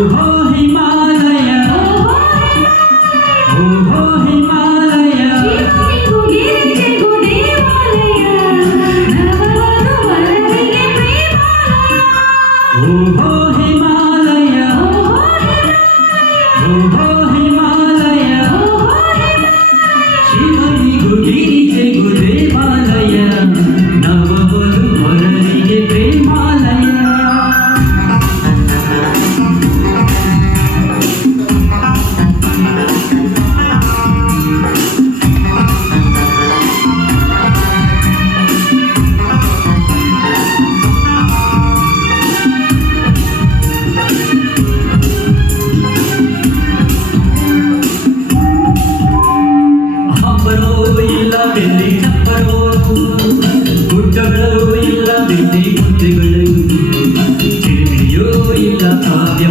you Delhi ಕಪ್ಪರೋ ಗುಡ್ಡಗಳೂ ಇಲ್ಲ ದಿಲ್ಲಿ ಮುದ್ದಿಗಳು ತಿಳಿಯೋ ಇಲ್ಲ ಕಾವ್ಯ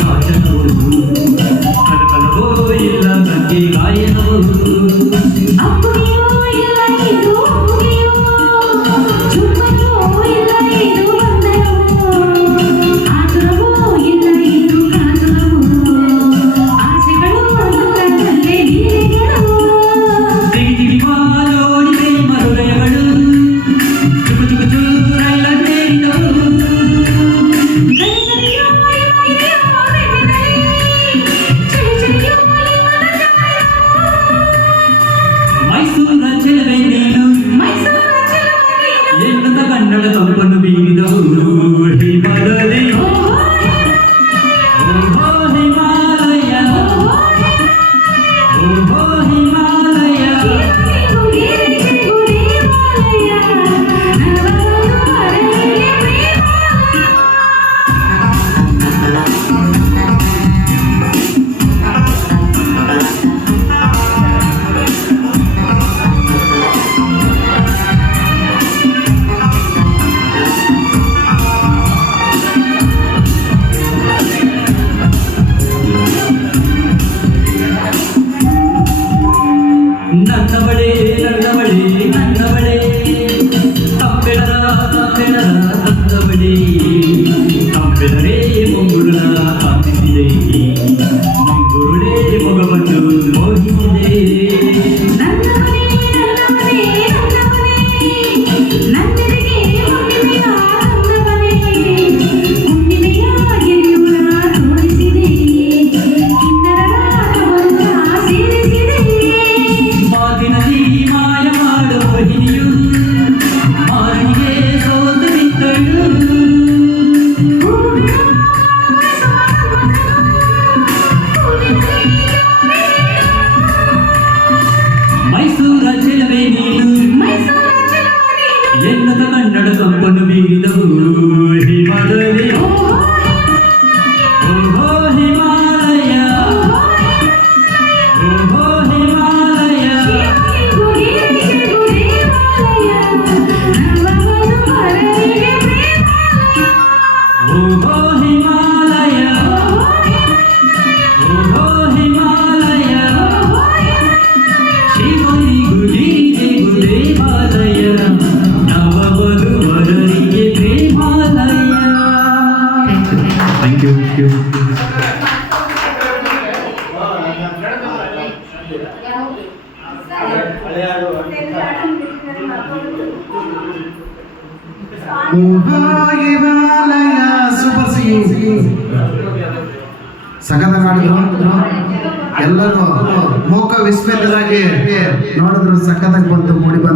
I'm সম্পন্ন বিন্দু ಯು ಸೂಪರ್ ಮಾಡಿದ್ರು ಎಲ್ಲರೂ ಮೋಕ ವಿಸ್ಮಿತರಾಗಿ ನೋಡಿದ್ರು ಸಖತ್ತಾಗಿ ಬಂತು ಮೂಡಿ ಬಂತು.